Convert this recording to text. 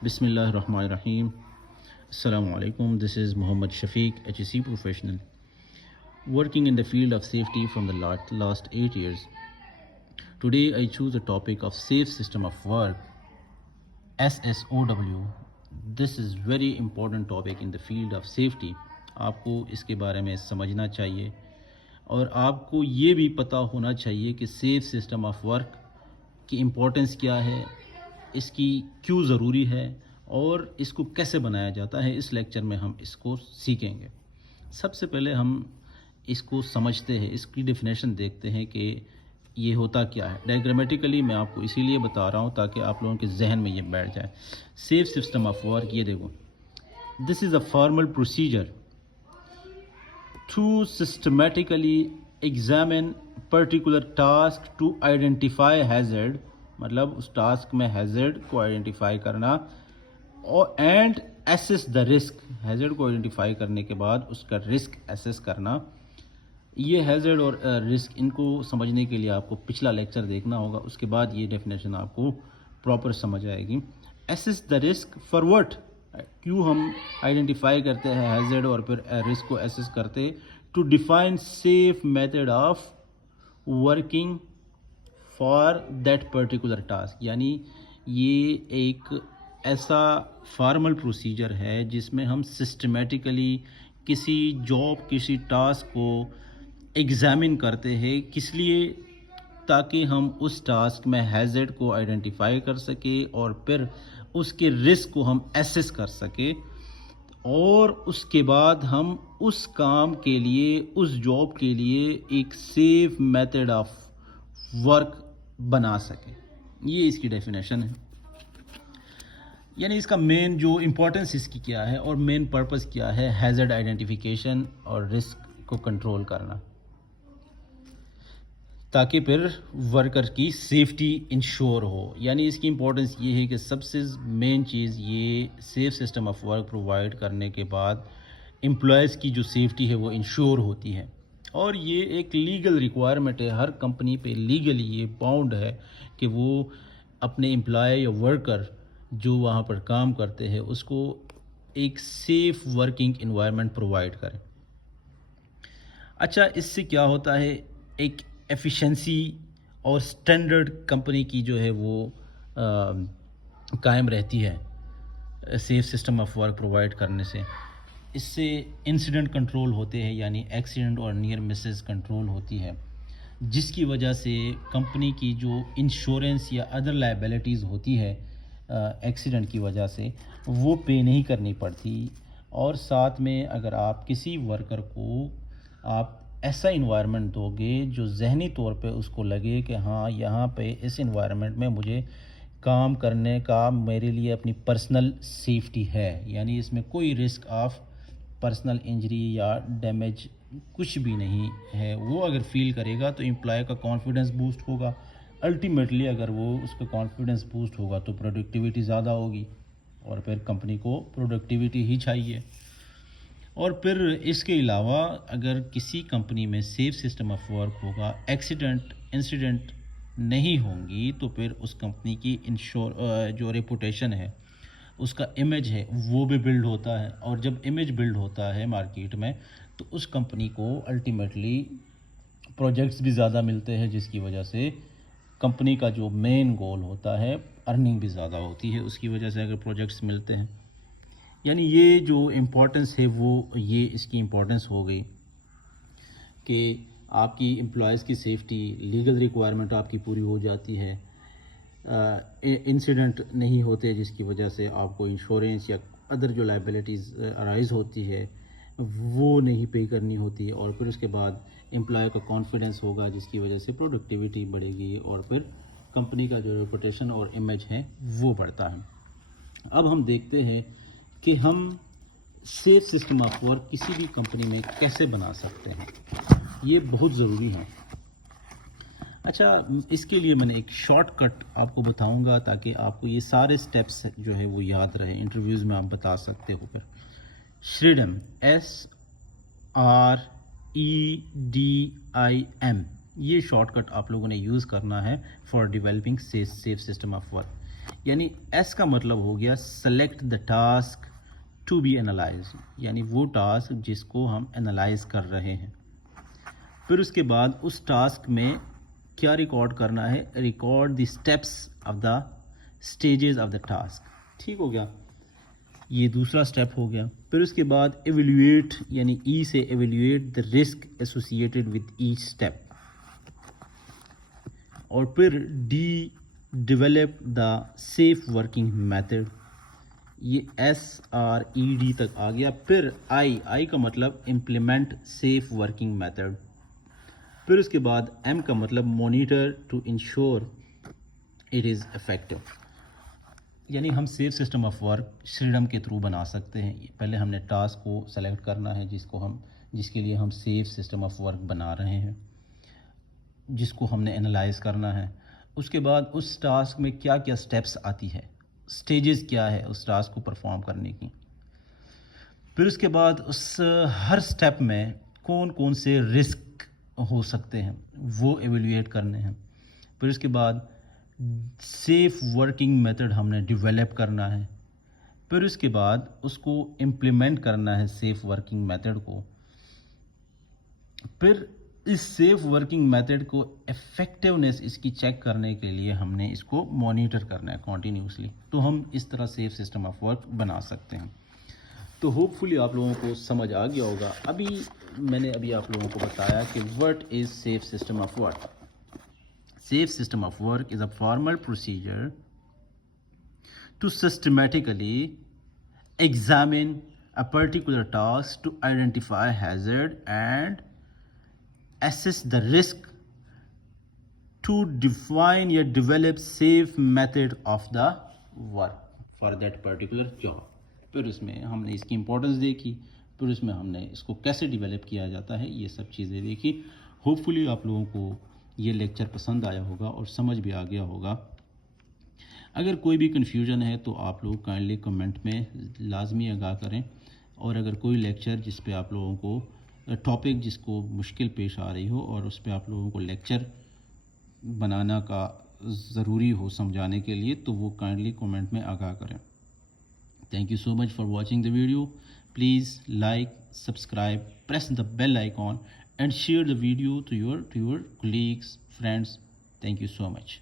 Bismillah ar-Rahman ar-Rahim. Assalamu alaikum. This is Muhammad Shafiq, HSC professional, working in the field of safety from the last 8 years. Today I choose a topic of safe system of work, SSOW. This is very important topic in the field of safety. آپ کو اس کے بارے میں سمجھنا چاہیے اور آپ کو یہ بھی پتہ ہونا چاہیے کہ سیف سسٹم آف ورک کی امپورٹنس کیا ہے، اس کی کیوں ضروری ہے اور اس کو کیسے بنایا جاتا ہے. اس لیکچر میں ہم اس کو سیکھیں گے. سب سے پہلے ہم اس کو سمجھتے ہیں، اس کی ڈیفینیشن دیکھتے ہیں کہ یہ ہوتا کیا ہے. ڈائیگرامیٹیکلی میں آپ کو اسی لیے بتا رہا ہوں تاکہ آپ لوگوں کے ذہن میں یہ بیٹھ جائے. سیف سسٹم آف ورک، یہ دیکھو، this is a formal procedure to systematically examine particular task to identify hazard، مطلب اس ٹاسک میں ہیزرڈ کو آئیڈینٹیفائی کرنا and assess the risk. Hazard کو آئیڈینٹیفائی کرنے کے بعد اس کا رسک ایسس کرنا. یہ ہیزرڈ اور رسک، ان کو سمجھنے کے لیے آپ کو پچھلا لیکچر دیکھنا ہوگا، اس کے بعد یہ ڈیفینیشن آپ کو پراپر سمجھ آئے گی. Assess the risk for what, کیوں ہم آئیڈینٹیفائی کرتے ہیں ہیزرڈ اور پھر رسک کو ایسس کرتے. To define safe method of working for that particular task, یعنی یہ ایک ایسا فارمل پروسیجر ہے جس میں ہم سسٹمیٹیکلی کسی جاب، کسی ٹاسک کو ایگزامن کرتے ہیں. کس لیے؟ تاکہ ہم اس ٹاسک میں ہیزرڈ کو آئیڈینٹیفائی کر سکیں اور پھر اس کے رسک کو ہم ایسس کر سکیں، اور اس کے بعد ہم اس کام کے لیے، اس جاب کے لیے ایک سیف میتھڈ آف ورک بنا سکیں. یہ اس کی ڈیفینیشن ہے. یعنی اس کا مین جو امپورٹنس اس کی کیا ہے اور مین پرپس کیا ہے، ہیزرڈ آئیڈینٹیفیکیشن اور رسک کو کنٹرول کرنا، تاکہ پھر ورکر کی سیفٹی انشور ہو. یعنی اس کی امپورٹنس یہ ہے کہ سب سے مین چیز یہ safe system of work provide کرنے کے بعد امپلائیز کی جو سیفٹی ہے وہ انشور ہوتی ہے. اور یہ ایک لیگل ریکوائرمنٹ ہے، ہر کمپنی پہ لیگلی یہ باؤنڈ ہے کہ وہ اپنے امپلائی یا ورکر جو وہاں پر کام کرتے ہیں اس کو ایک سیف ورکنگ انوائرمنٹ پرووائڈ کرے. اچھا، اس سے کیا ہوتا ہے؟ ایک ایفیشنسی اور سٹینڈرڈ کمپنی کی جو ہے وہ قائم رہتی ہے safe system of work provide کرنے سے. اس سے انسیڈنٹ کنٹرول ہوتے ہیں، یعنی ایکسیڈنٹ اور نیئر مسز کنٹرول ہوتی ہے، جس کی وجہ سے کمپنی کی جو انشورنس یا ادر لائبلٹیز ہوتی ہے ایکسیڈنٹ کی وجہ سے، وہ پے نہیں کرنی پڑتی. اور ساتھ میں اگر آپ کسی ورکر کو آپ ایسا انوائرمنٹ دو گے جو ذہنی طور پہ اس کو لگے کہ ہاں یہاں پہ اس انوائرمنٹ میں مجھے کام کرنے کا میرے لیے اپنی پرسنل سیفٹی ہے، یعنی اس میں کوئی رسک آف پرسنل انجری یا ڈیمیج کچھ بھی نہیں ہے، وہ اگر فیل کرے گا تو امپلائی کا کانفیڈنس بوسٹ ہوگا. الٹیمیٹلی اگر وہ اس کا کانفیڈنس بوسٹ ہوگا تو پروڈکٹیوٹی زیادہ ہوگی، اور پھر کمپنی کو پروڈکٹیوٹی ہی چاہیے. اور پھر اس کے علاوہ اگر کسی کمپنی میں سیف سسٹم آف ورک ہوگا، ایکسیڈنٹ انسیڈنٹ نہیں ہوں گی، تو پھر اس کمپنی کی جو ریپوٹیشن ہے، اس کا امیج ہے، وہ بھی بلڈ ہوتا ہے. اور جب امیج بلڈ ہوتا ہے مارکیٹ میں تو اس کمپنی کو الٹیمیٹلی پروجیکٹس بھی زیادہ ملتے ہیں، جس کی وجہ سے کمپنی کا جو مین گول ہوتا ہے، ارننگ بھی زیادہ ہوتی ہے اس کی وجہ سے اگر پروجیکٹس ملتے ہیں. یعنی یہ جو امپورٹنس ہے وہ یہ اس کی امپورٹنس ہو گئی کہ آپ کی امپلائیز کی سیفٹی، لیگل ریکوائرمنٹ آپ کی پوری ہو جاتی ہے، انسیڈنٹ نہیں ہوتے جس کی وجہ سے آپ کو انشورنس یا ادر جو لائبلٹیز ارائز ہوتی ہے وہ نہیں پے کرنی ہوتی. اور پھر اس کے بعد امپلائی کا کانفیڈنس ہوگا جس کی وجہ سے پروڈکٹیوٹی بڑھے گی اور پھر کمپنی کا جو ریپوٹیشن اور امیج ہے وہ بڑھتا ہے. اب ہم دیکھتے ہیں کہ ہم سیف سسٹم آف ورک کسی بھی کمپنی میں کیسے بنا سکتے ہیں. یہ بہت ضروری ہے. اچھا، اس کے لیے میں نے ایک شارٹ کٹ آپ کو بتاؤں گا تاکہ آپ کو یہ سارے سٹیپس جو ہے وہ یاد رہے، انٹرویوز میں آپ بتا سکتے ہو. پھر SREDIM، SREDIM، یہ شارٹ کٹ آپ لوگوں نے یوز کرنا ہے for developing safe system of work. یعنی ایس کا مطلب ہو گیا select the task to be analysed, یعنی وہ ٹاسک جس کو ہم انالائز کر رہے ہیں. پھر اس کے بعد اس ٹاسک میں کیا ریکارڈ کرنا ہے، record the steps of the stages of the task. ٹھیک ہو گیا، یہ دوسرا اسٹیپ ہو گیا. پھر اس کے بعد ایویلویٹ، یعنی ای سے evaluate the risk associated with each step. اور پھر D develop the safe working method, یہ SRED تک آ گیا. پھر آئی کا مطلب امپلیمنٹ سیف ورکنگ میتھڈ. پھر اس کے بعد M کا مطلب monitor to ensure it is effective, یعنی ہم safe system of work SREDIM کے تھرو بنا سکتے ہیں. پہلے ہم نے ٹاسک کو سلیکٹ کرنا ہے جس کے لیے ہم سیف سسٹم آف ورک بنا رہے ہیں، جس کو ہم نے انالائز کرنا ہے. اس کے بعد اس ٹاسک میں کیا کیا سٹیپس آتی ہے، سٹیجز کیا ہے اس ٹاسک کو پرفارم کرنے کی. پھر اس کے بعد اس ہر سٹیپ میں کون کون سے رسک ہو سکتے ہیں وہ ایویلویٹ کرنے ہیں. پھر اس کے بعد سیف ورکنگ میتھڈ ہم نے ڈیولپ کرنا ہے. پھر اس کے بعد اس کو امپلیمنٹ کرنا ہے سیف ورکنگ میتھڈ کو. پھر اس سیف ورکنگ میتھڈ کو افیکٹونیس اس کی چیک کرنے کے لیے ہم نے اس کو مانیٹر کرنا ہے کنٹینیوسلی. تو ہم اس طرح سیف سسٹم آف ورک بنا سکتے ہیں. تو ہوپ فلی آپ لوگوں کو سمجھ آ گیا ہوگا. میں نے آپ لوگوں کو بتایا کہ what is safe system of work. Safe system of work is a formal procedure to systematically examine a particular task to identify hazard and assess the risk to define or develop safe method of the work for that particular job. پھر اس میں ہم نے اس کی importance دیکھی، پھر اس میں ہم نے اس کو کیسے ڈیولپ کیا جاتا ہے، یہ سب چیزیں دیکھی. ہوپ فلی آپ لوگوں کو یہ لیکچر پسند آیا ہوگا اور سمجھ بھی آ گیا ہوگا. اگر کوئی بھی کنفیوژن ہے تو آپ لوگ کائنڈلی کمنٹ میں لازمی آگاہ کریں. اور اگر کوئی لیکچر جس پہ آپ لوگوں کو ٹاپک جس کو مشکل پیش آ رہی ہو اور اس پہ آپ لوگوں کو لیکچر بنانا کا ضروری ہو سمجھانے کے لیے، تو وہ کائنڈلی کمنٹ میں آگاہ کریں. Thank you so much for watching the video. Please like, subscribe, press the bell icon and share the video to your colleagues, friends. Thank you so much.